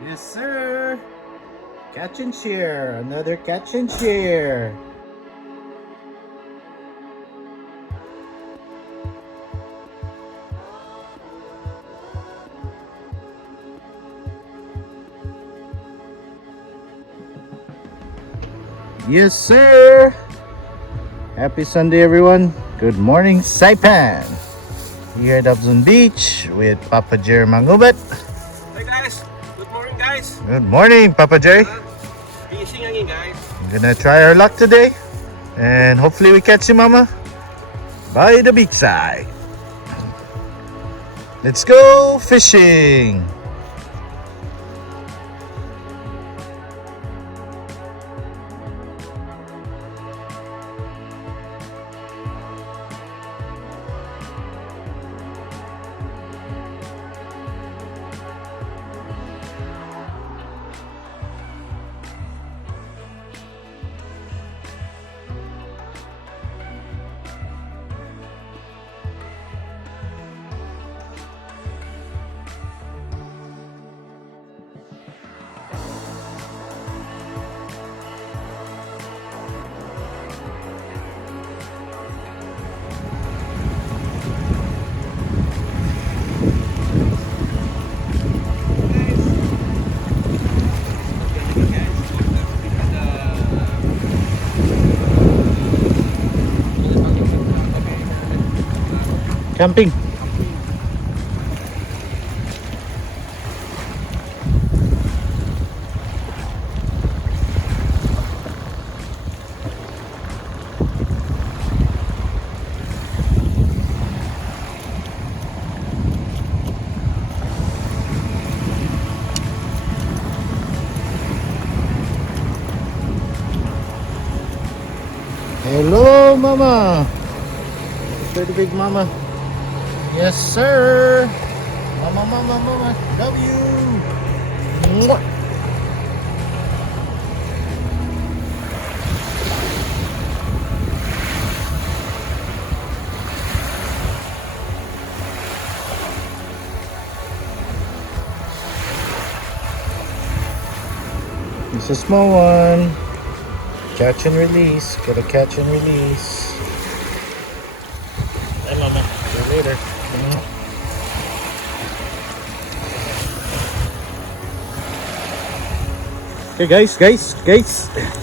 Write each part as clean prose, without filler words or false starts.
Yes, sir. Catch and share. Another catch and share. Yes, sir. Happy Sunday, everyone. Good morning, Saipan. Here at Obyan Beach with Papa Jerry Mangubat. Hey guys, good morning guys. Good morning, Papa Jerry. Fishing again guys. We're gonna try our luck today, and hopefully we catch you, Mama, by the beachside. Let's go fishing. Camping. Hello, Mama. Pretty big Mama. Yes, sir. Mama, Mama, Mama. Love you. Mwah. It's a small one. Catch and release. Gotta catch and release. Bye, Mama. See you later. Okay, guys.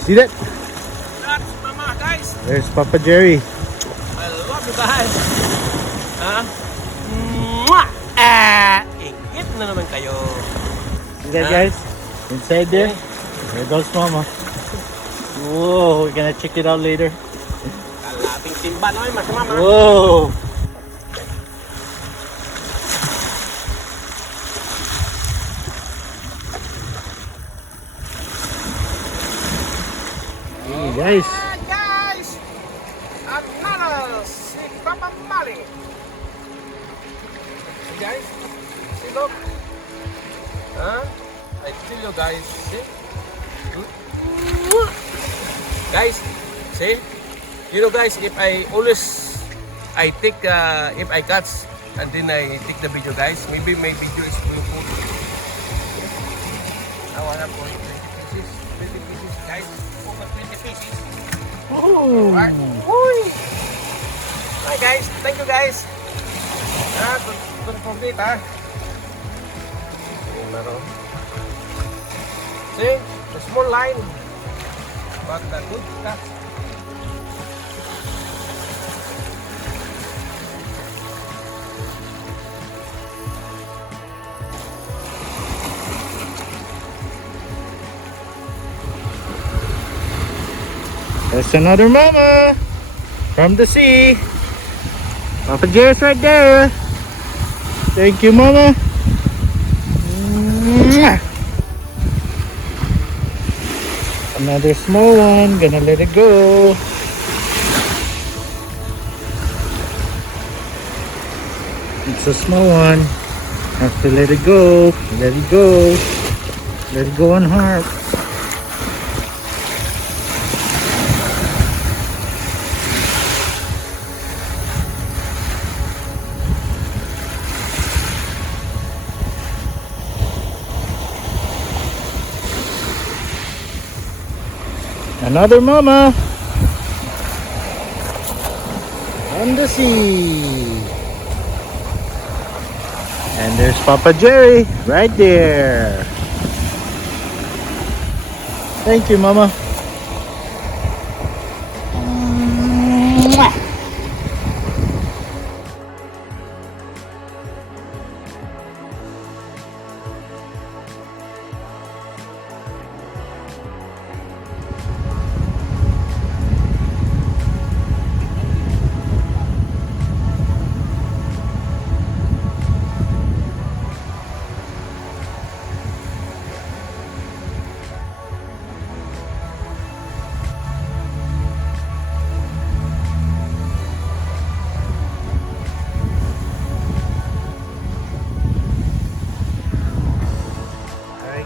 See that? That's mama guys. There's Papa Jerry. I love you guys. Ha? Mwah! Ingit na naman kayo. See that, guys? Inside there. There goes Mama. Whoa, we're gonna check it out later. Kalating timba naman mas mama. Whoa. Hey, guys. Guys, another si Papa Mali. See guys, see look. Huh? I tell you guys, see. Guys, see? You know guys, if I take if I catch and then I take the video guys, maybe my video is beautiful. Now I have 20 pieces guys, over 20 pieces. Oh. Right? Hi guys, thank you guys. Don't forget See, the small line. But the good stuff. There's another Mama from the sea. Papa Jerry's right there. Thank you, Mama. Mwah. Another small one. Gonna let it go. It's a small one. Have to let it go. Let it go. Let it go unharmed. Another mama on the sea. And there's Papa Jerry right there. Thank you, mama. Mwah.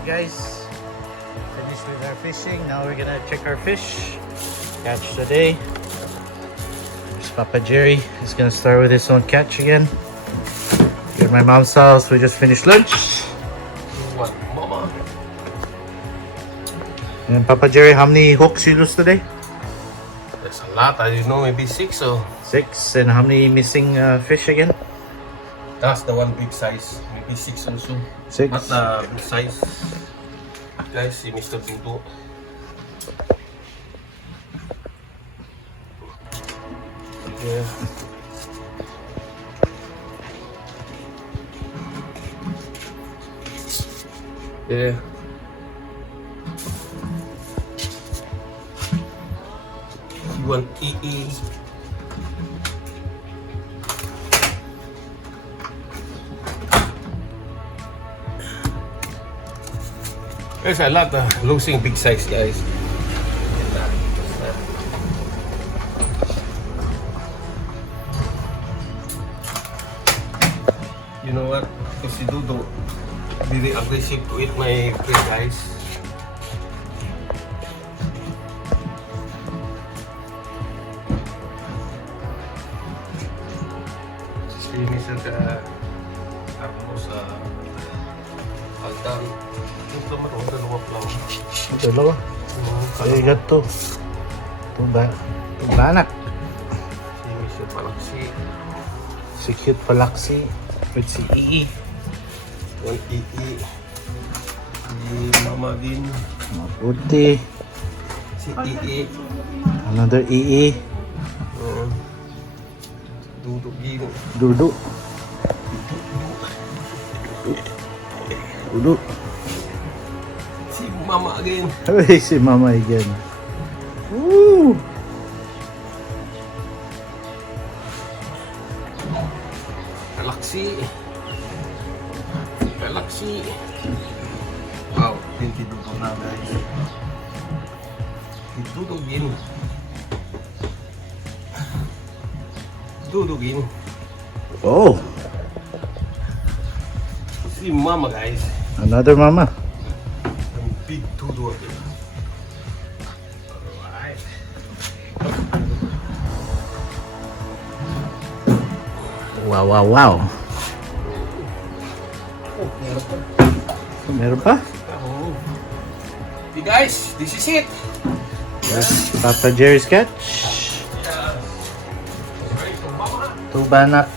Guys, finished with our fishing. Now we're gonna check our fish catch today. There's Papa Jerry. He's gonna start with his own catch again. Here at my mom's house, we just finished lunch. What, mama? And Papa Jerry, how many hooks you lose today? There's a lot. I don't know, maybe 6 or... 6. And how many missing fish again? That's the one big size. Maybe 6 also. 6. Not big size. Guys, si Mr. Tuto. Yeah. Yeah. You want EE? There's a lot of losing big size, guys. You know what? Kasi Dudo really aggressive to eat my fish, guys. Si Mr. Tapos Aldan. Ito meron dalawa lang. Dalawa. I got 2. 2 banak. Si Mr. Palaksi. Si cute Palaksi with si EE. One EE. Si Mama din. Maputi. Si EE. Another EE. Duduk din. Duduk. Duduk. Si Mama again. Hey, si Mama again. Woo! Galaxy. Galaxy. Wow, hindi duduk na, guys. Dudugin. Dudugin. Oh, Si Mama, guys. another Mama. Ang big tudo again. Alright. Wow, wow, wow. Oh, meron pa. Meron pa? Oh. Hey guys, this is it. Yes, Papa Jerry's catch. Right from Mama. 2 banak.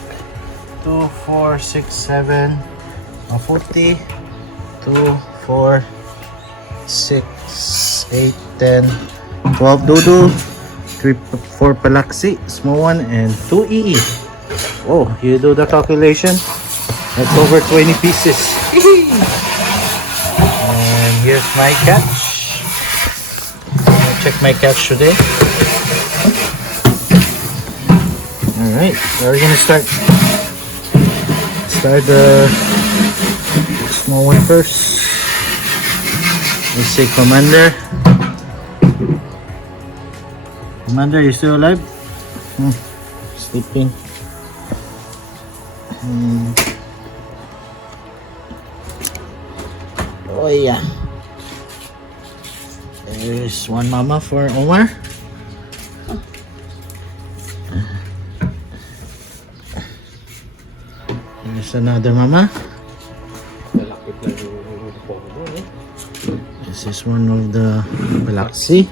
2, 4, 6, 7. Maputi. 2, 4, 6, 8, 10, 12 dudu. 3, 4 palaksi. Small one. And 2 EE. Oh, you do the calculation. That's over 20 pieces. And here's my catch. Check my catch today. Alright, so we're gonna start the small one first. Let's say Commander. Commander, you still alive? Sleeping. Oh yeah. There's one mama for Omar. There's another mama. Lalapit lang yung photo doon eh. This is one of the Galaxy.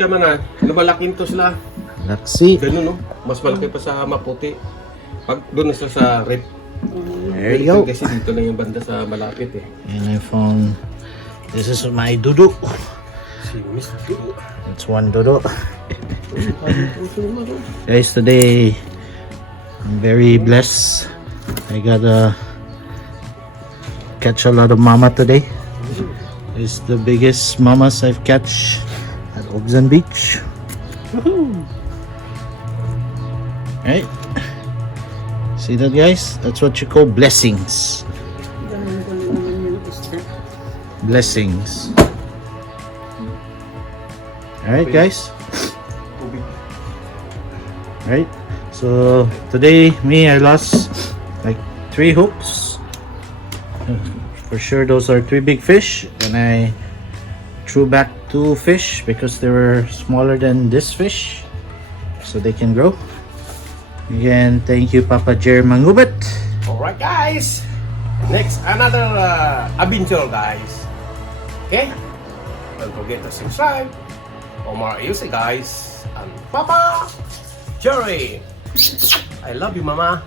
Kaya man lumalaking to sila. Laksi. Ganun no, mas malaki pa sa maputi. Pag doon na sila sa red. There you go. Kasi dito na yung banda sa malapit eh. And I found, this is my dudu. Si Miss Dudu. It's one dudu. Guys, today I'm very blessed. I gotta catch a lot of mama today. It's the biggest mamas I've catch at Obyan Beach. Right? See that, guys? That's what you call blessings. Blessings. Alright, guys? Right? So today, I lost like 3 hooks. For sure, those are 3 big fish, and I threw back 2 fish because they were smaller than this fish, so they can grow. Again, thank you, Papa Jerry Mangubat. Alright guys, next another adventure guys. Okay, don't forget to subscribe. Omar Ayusi guys, and Papa Jerry. I love you, Mama.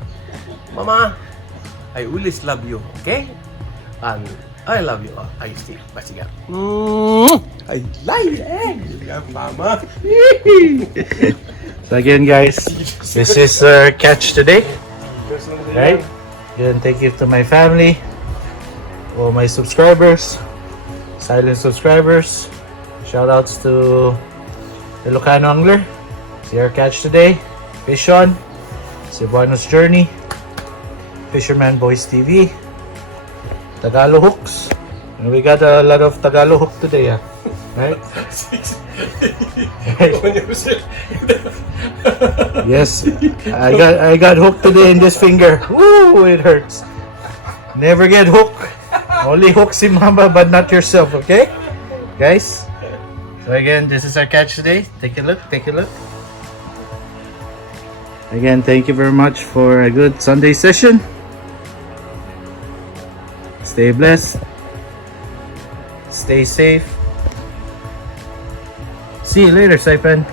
Mama, I always love you. Okay, and I love you. I still basiga. I love you, Mama. So again, guys, this is our catch today. Right? Again, thank you to my family, all my subscribers, silent subscribers. Shout outs to the Ilocano Angler. See our catch today. Fish on, Cebuano's Journey, Fisherman Boys TV, Tagalog hooks. And we got a lot of Tagalog hook today, right? Yes, I got hooked today in this finger. Woo, it hurts. Never get hooked. Only hook si mama, but not yourself, okay? Guys? So again, this is our catch today. Take a look, take a look. Again, thank you very much for a good Sunday session. Stay blessed. Stay safe. See you later, Saipan.